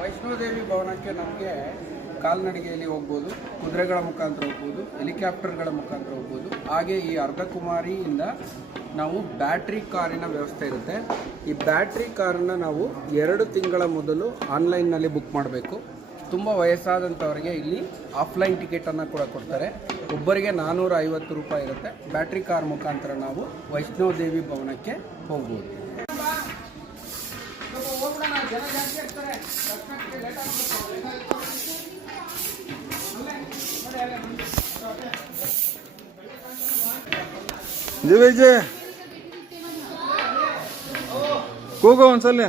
ವೈಷ್ಣೋದೇವಿ ಭವನಕ್ಕೆ ನಮಗೆ ಕಾಲ್ನಡಿಗೆಯಲ್ಲಿ ಹೋಗ್ಬೋದು, ಕುದುರೆಗಳ ಮುಖಾಂತರ ಹೋಗ್ಬೋದು, ಹೆಲಿಕಾಪ್ಟರ್ಗಳ ಮುಖಾಂತರ ಹೋಗ್ಬೋದು. ಹಾಗೆ ಈ ಅರ್ಧಕುಮಾರಿಯಿಂದ ನಾವು ಬ್ಯಾಟ್ರಿ ಕಾರಿನ ವ್ಯವಸ್ಥೆ ಇರುತ್ತೆ. ಈ ಬ್ಯಾಟ್ರಿ ಕಾರನ್ನು ನಾವು 2 ತಿಂಗಳ ಮೊದಲು ಆನ್ಲೈನ್ನಲ್ಲಿ ಬುಕ್ ಮಾಡಬೇಕು. ತುಂಬ ವಯಸ್ಸಾದಂಥವರಿಗೆ ಇಲ್ಲಿ ಆಫ್ಲೈನ್ ಟಿಕೆಟನ್ನು ಕೂಡ ಕೊಡ್ತಾರೆ. ಒಬ್ಬರಿಗೆ 450 ರೂಪಾಯಿ ಇರುತ್ತೆ. ಬ್ಯಾಟ್ರಿ ಕಾರ್ ಮುಖಾಂತರ ನಾವು ವೈಷ್ಣೋದೇವಿ ಭವನಕ್ಕೆ ಹೋಗ್ಬೋದು. ಜಯ ಕೂಗೋ ಒಂದ್ಸಲ.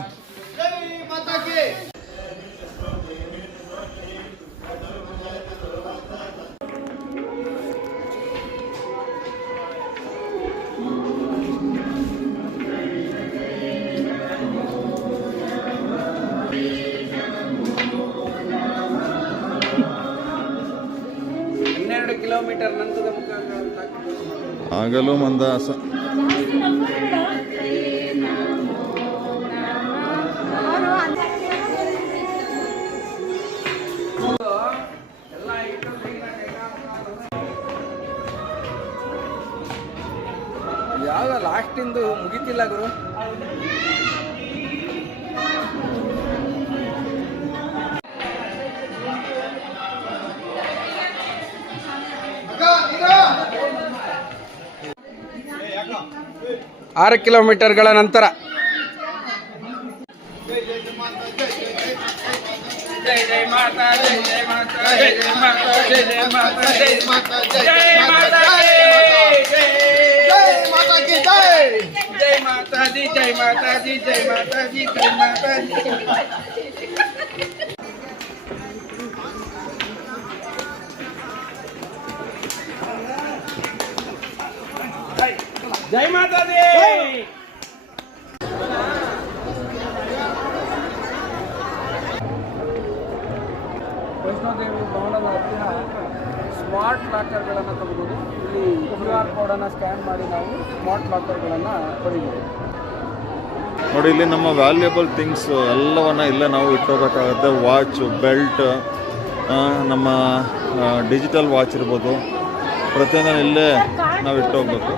ಕಿಲೋಮೀಟರ್ ನಂತರದ ಮುಖಾಂತರ ಆಗಲೂ ಮಂದಾಸ. ಯಾವ್ದ ಲಾಸ್ಟಿಂದು ಮುಗಿತಿಲ್ಲ ಗುರು. ಆರು ಕಿಲೋಮೀಟರ್ಗಳ ನಂತರ ಜೈ ಮಾತಾ ದಿ. ವೈಷ್ಣೋದೇವಿ ಭವನದ ಹತ್ತಿರ ಸ್ಮಾರ್ಟ್ ಲಾಕರ್ಗಳನ್ನು ತಗೋಬೋದು. ಇಲ್ಲಿ QR ಕೋಡನ್ನು ಸ್ಕ್ಯಾನ್ ಮಾಡಿ ನಾವು ಸ್ಮಾರ್ಟ್ ಲಾಕರ್ಗಳನ್ನು ಪಡಿಬೋದು. ನೋಡಿ, ಇಲ್ಲಿ ನಮ್ಮ ವ್ಯಾಲ್ಯೂಬಲ್ ಥಿಂಗ್ಸ್ ಎಲ್ಲವನ್ನ ಇಲ್ಲೇ ನಾವು ಇಟ್ಕೋಬೇಕಾಗುತ್ತೆ. ವಾಚ್, ಬೆಲ್ಟ್, ನಮ್ಮ ಡಿಜಿಟಲ್ ವಾಚ್ ಇರ್ಬೋದು, ಪ್ರತಿಯೊಂದನ್ನು ಇಲ್ಲೇ ನಾವು ಇಟ್ಟೋಗ್ಬೇಕು.